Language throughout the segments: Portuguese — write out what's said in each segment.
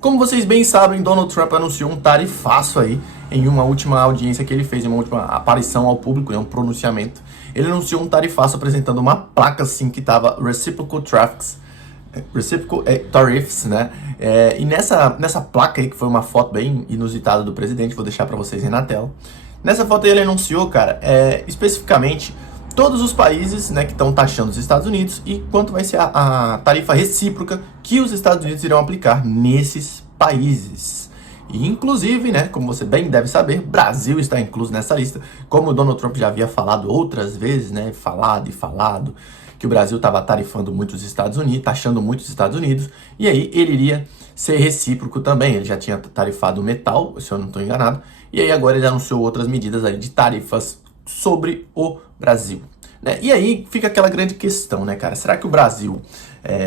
Como vocês bem sabem, Donald Trump anunciou um tarifaço aí em uma última audiência que ele fez, em uma última aparição ao público, um pronunciamento. Ele anunciou um tarifaço apresentando uma placa assim que estava Reciprocal Tariffs, né? E nessa placa aí, que foi uma foto bem inusitada do presidente, vou deixar para vocês aí na tela. Nessa foto aí ele anunciou, cara, especificamente todos os países, né, que estão taxando os Estados Unidos e quanto vai ser a tarifa recíproca que os Estados Unidos irão aplicar nesses países. E, inclusive, né, como você bem deve saber, Brasil está incluso nessa lista, como o Donald Trump já havia falado outras vezes, né, falado, que o Brasil estava tarifando muito os Estados Unidos, taxando muito os Estados Unidos, e aí ele iria ser recíproco também. Ele já tinha tarifado o metal, se eu não estou enganado, e aí agora ele anunciou outras medidas aí de tarifas sobre o Brasil, né? E aí fica aquela grande questão, né, cara? Será que o Brasil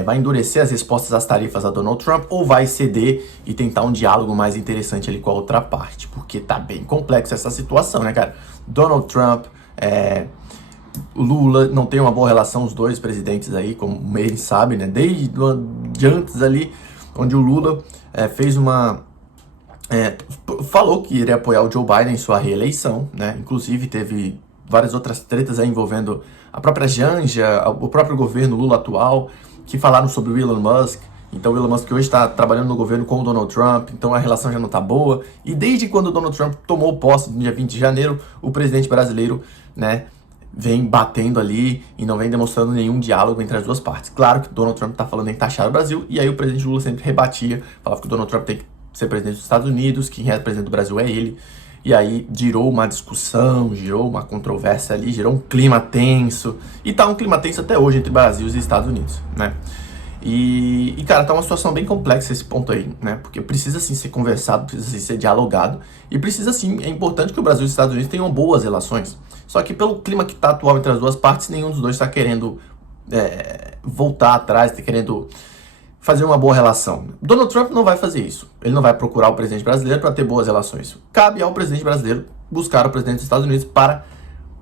vai endurecer as respostas às tarifas a Donald Trump ou vai ceder e tentar um diálogo mais interessante ali com a outra parte? Porque tá bem complexa essa situação, né, cara? Donald Trump, o Lula não tem uma boa relação, os dois presidentes aí, como ele sabe, né? Desde antes ali, onde o Lula fez falou que iria apoiar o Joe Biden em sua reeleição, né? Inclusive teve várias outras tretas aí envolvendo a própria Janja, o próprio governo Lula atual, que falaram sobre o Elon Musk. Então o Elon Musk hoje está trabalhando no governo com o Donald Trump, então a relação já não está boa. E desde quando o Donald Trump tomou posse, no dia 20 de janeiro, o presidente brasileiro, né, vem batendo ali e não vem demonstrando nenhum diálogo entre as duas partes. Claro que o Donald Trump está falando em taxar o Brasil, e aí o presidente Lula sempre rebatia, falava que o Donald Trump tem que ser presidente dos Estados Unidos, quem é presidente do Brasil é ele. E aí gerou uma discussão, gerou uma controvérsia ali, gerou um clima tenso. E tá um clima tenso até hoje entre Brasil e Estados Unidos, né? E cara, tá uma situação bem complexa esse ponto aí, né? Porque precisa sim ser conversado, precisa sim ser dialogado. E precisa sim, é importante que o Brasil e os Estados Unidos tenham boas relações. Só que pelo clima que tá atual entre as duas partes, nenhum dos dois tá querendo voltar atrás, tá querendo fazer uma boa relação. Donald Trump não vai fazer isso. Ele não vai procurar o presidente brasileiro para ter boas relações. Cabe ao presidente brasileiro buscar o presidente dos Estados Unidos para,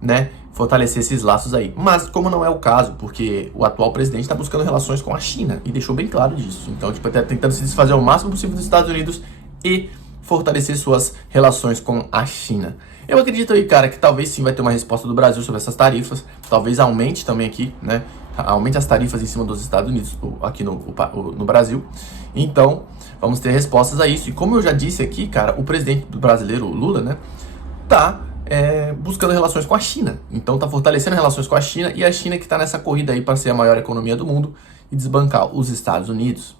né, fortalecer esses laços aí. Mas como não é o caso, porque o atual presidente está buscando relações com a China e deixou bem claro disso. Então, tipo, está tentando se desfazer o máximo possível dos Estados Unidos e fortalecer suas relações com a China. Eu acredito aí, cara, que talvez sim vai ter uma resposta do Brasil sobre essas tarifas. Talvez aumente também aqui, né? Aumente as tarifas em cima dos Estados Unidos aqui no Brasil. Então, vamos ter respostas a isso. E como eu já disse aqui, cara, o presidente brasileiro, o Lula, né, tá buscando relações com a China. Então, tá fortalecendo relações com a China, e a China que tá nessa corrida aí para ser a maior economia do mundo e desbancar os Estados Unidos.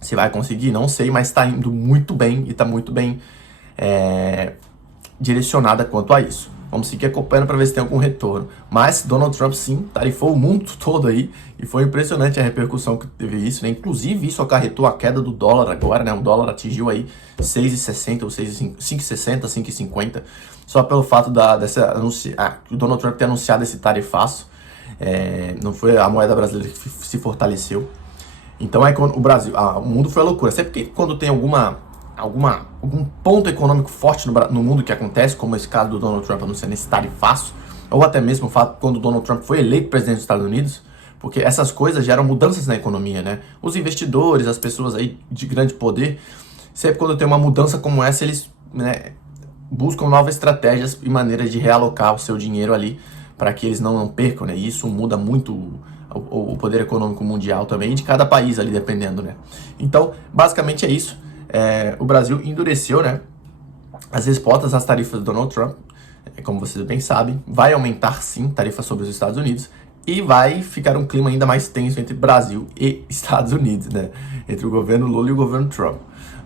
Se vai conseguir, não sei, mas tá indo muito bem e tá muito bem direcionada quanto a isso. Vamos seguir acompanhando para ver se tem algum retorno. Mas Donald Trump, sim, tarifou o mundo todo aí. E foi impressionante a repercussão que teve isso, né? Inclusive, isso acarretou a queda do dólar agora, né? O dólar atingiu aí 6,60 ou 5,60, 5,50. Só pelo fato o Donald Trump ter anunciado esse tarifaço. Não foi a moeda brasileira que se fortaleceu. Então, quando o mundo foi a loucura. Sempre que quando tem algum ponto econômico forte no mundo que acontece, como esse caso do Donald Trump anunciando esse tarifaço, ou até mesmo o fato quando o Donald Trump foi eleito presidente dos Estados Unidos, porque essas coisas geram mudanças na economia, né? Os investidores, as pessoas aí de grande poder, sempre quando tem uma mudança como essa, eles, né, buscam novas estratégias e maneiras de realocar o seu dinheiro ali para que eles não percam, né? E isso muda muito o poder econômico mundial também, e de cada país ali, dependendo, né? Então, basicamente é isso. O Brasil endureceu, né, as respostas às tarifas do Donald Trump. Como vocês bem sabem, vai aumentar sim tarifas sobre os Estados Unidos e vai ficar um clima ainda mais tenso entre Brasil e Estados Unidos, né, entre o governo Lula e o governo Trump.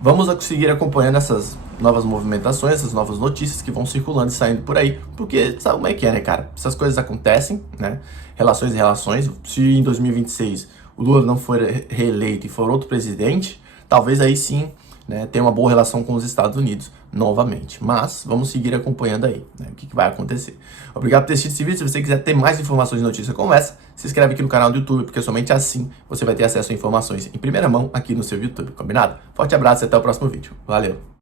Vamos seguir acompanhando essas novas movimentações, essas novas notícias que vão circulando e saindo por aí, porque sabe como é que é, né, cara? Essas coisas acontecem, né, relações e relações. Se em 2026 o Lula não for reeleito e for outro presidente, talvez aí sim, né, ter uma boa relação com os Estados Unidos novamente. Mas vamos seguir acompanhando aí, né, o que vai acontecer. Obrigado por ter assistido esse vídeo. Se você quiser ter mais informações e notícias como essa, se inscreve aqui no canal do YouTube, porque somente assim você vai ter acesso a informações em primeira mão aqui no seu YouTube, combinado? Forte abraço e até o próximo vídeo. Valeu!